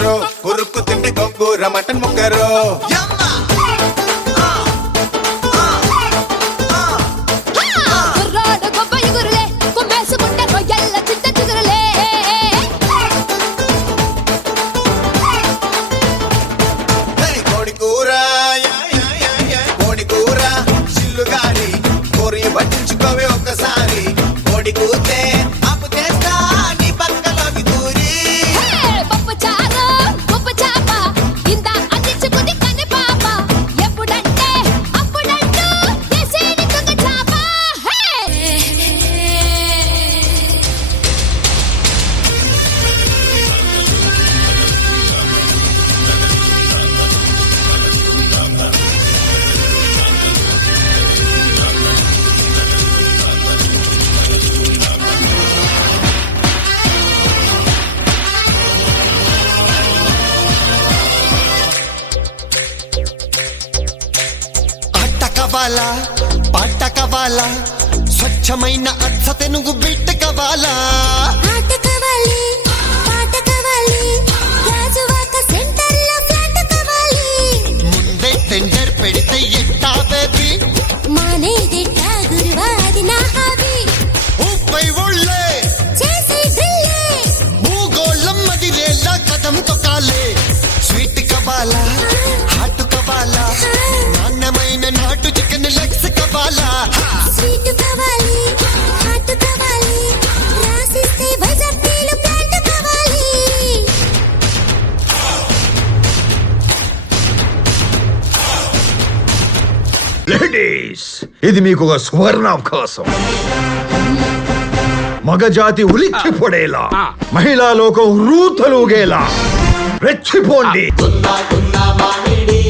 cooker ఉరుక్కు తిండి గొంగూర mutton ముక్కరు కుర్రాడు గొప్ప ఎగురులే కుమ్మేసుకుంటే రొయ్యల్ల చింత చిగురులే కోడి కూర కోడి కూర చిల్లు గారి కోరి పట్టించుకోవే ఒక్కసారి కోడి కూతే అప్పు చేస్తా నీ పక్కలోకి దూరి పప్పు చారు ఉప్పు చాప ఇంత అందించుకుంది కని పాప ఎప్పుడంటే అప్పుడంటూ ఎసేది కుంగ చాప ఆట కావాలా పాట కావాలా స్వచ్ఛమైన అచ్చ తెనుగు బిడ్డ కావాలా ఆట కావాలి పాట కావాలి రాజువాక సెంటర్లో ఫ్లాట్ కావాలి ముందే టెండర్ పెడితే ఎట్టా బేబీ మానేదిట్ట గురువాది నా హాబీ ఊపై ఒళ్ళే చేసే డ్రిల్లే భూగోళం మదిరేలా కథం తొక్కాలే స్వీట్ కావాలా హాట్ కావాలా నాణ్యమైన నాటు చికెన్ లెగ్స్ కావాలా స్వీట్ కావాలి హాట్ కావాలి రాసిస్తే వైజాగ్ నీళ్ళు ప్లాంట్ కావాలి లేడీస్ ఇది మీకు ఒక సువర్ణావకాశం మగజాతి ఉలిక్కి పొడేలా మహిళా లోకం రూతలుగేలా రెచ్చిపోండి మామిడి